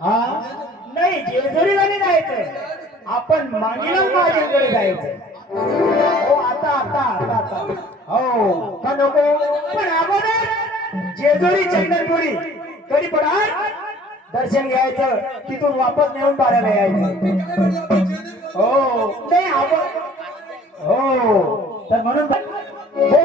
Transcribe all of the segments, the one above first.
हा? नाही जेजुरीला नाही जायचं आपण मागील महादेवकडे जायचंय. हो आता आता आता आता. हो का नको? पण अगोदर जेजुरी चंदनपुरी. कधी पडा दर्शन घ्यायचं तिथून वापस नेऊन पाहायला यायचं. हो. नाही आपण हो. तर म्हणून हो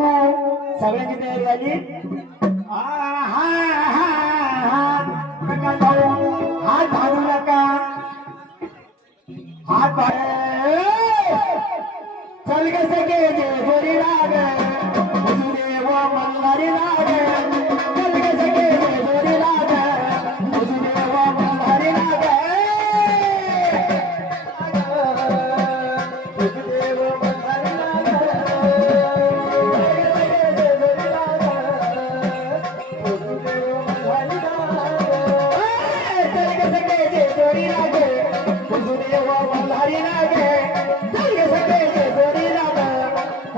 सगळ्यांची तयारी झाली? हात धावू नका. हात भाऊ चल गे सगळे जेजुरी लाग. देव मंगारी लागे.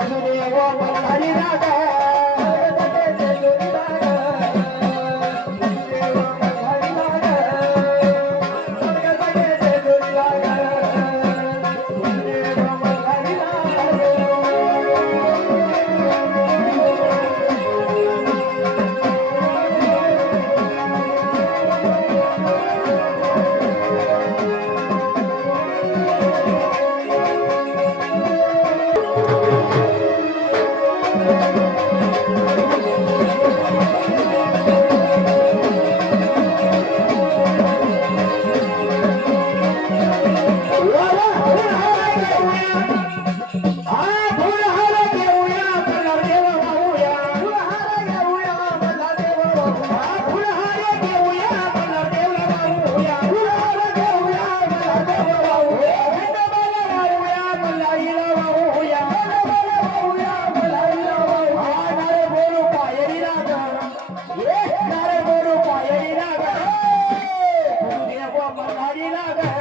मल्हारी लागे